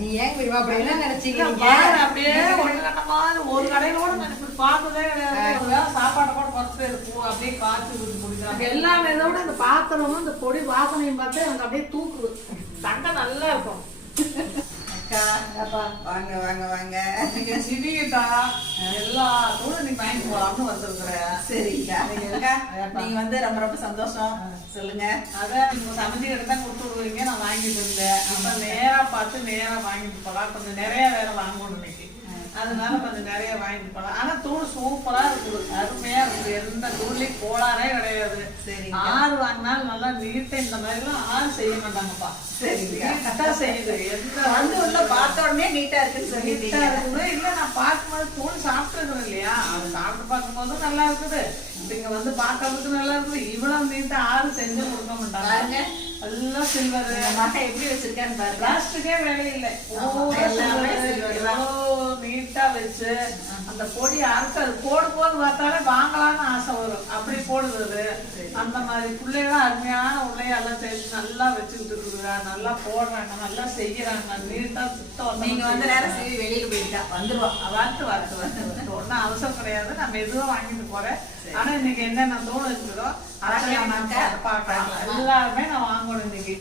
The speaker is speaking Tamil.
நீ ஏன் இப்படி அப்படி என்ன நினைச்சீங்க அப்படியே ஒரு கடையில கூட நான் இப்படி பார்த்ததே கிடையாது. கூட குறைச்சு இருக்கும், அப்படியே காய்ச்சி ஊத்தி குடிக்கிறாங்க. எல்லாமே இதை விட இந்த பாத்திரமும் இந்த பொடி வாசனையும் பார்த்து எனக்கு அப்படியே தூக்குது. தங்க நல்லா இருக்கும். அக்கா வாங்க வாங்க வாங்க. நீங்க சிவிகிட்டா எல்லா தூளும் நீ வாங்கிட்டு போலாம்னு வந்திருக்கிற அக்கா நீங்க வந்து ரொம்ப ரொம்ப சந்தோஷம். சொல்லுங்க. அதான் நீங்க சமைச்சுக்கிட்டு தான் கொடுத்து விடுவீங்க. நான் வாங்கிட்டு இருந்தேன். அப்ப பார்த்து நேரா வாங்கிட்டு போலாம். கொஞ்சம் நிறைய வேற வாங்கணும் இன்னைக்கு. அதனால கொஞ்சம் நிறைய வாங்கிட்டு போலாம். ஆனா தூள் சூப்பரா இருக்குது. அருமையா இருக்குது. எந்த தூள்லயும் கோளாறே கிடையாது. சரிங்க. ஆறு வாங்கினாலும் நல்லா நீட்டா இந்த மாதிரி எல்லாம் ஆறு செய்ய மாட்டாங்கப்பா. செய்யுது. எந்த வந்து உள்ள பார்த்த உடனே நீட்டா இருக்குன்னு நீட்டா சொல்லிட்டீங்க. இருக்குது. இல்ல நான் பார்க்கும்போது தூள் சாப்பிட்டுருக்கேன் இல்லையா? அது சாப்பிட்டு பார்க்கும்போது நல்லா இருக்குது. இங்க வந்து பார்க்கறதுக்கு நல்லா இருக்குது. இவ்வளவு நீட்டா ஆறு செஞ்சு கொடுக்க மாட்டாங்க. எல்லாம் சில்வர். மகன் எப்படி வச்சிருக்கான்னு பாருங்க. பிளாஸ்டிக்கே வேலை இல்லை நீட்டா வச்சு அந்த பொடி அரைச்சு அது போடும் போது பார்த்தாலே வாங்கலாம்னு ஆசை வரும். அப்படி போடுது அது. அந்த மாதிரி பிள்ளைகளும் அருமையான உள்ளையெல்லாம் சேர்த்து நல்லா வச்சுக்கிட்டு இருக்குதுங்க நல்லா போடுறாங்க. நல்லா செய்யறாங்க நீட்டா சுத்தம் நீங்க வந்து நேரம் சரி வெளியில போயிட்டா வந்துருவோம் வரட்டு வரட்டு வரட்டு ஒன்றும் அவசரம் கிடையாது. நான் மெதுவா வாங்கிட்டு போறேன். ஆனா இன்னைக்கு என்னென்ன தோணு இருக்குதோ அதை? பார்க்கலாம். எல்லாருமே நான் வாங்கணும் இன்னைக்கு.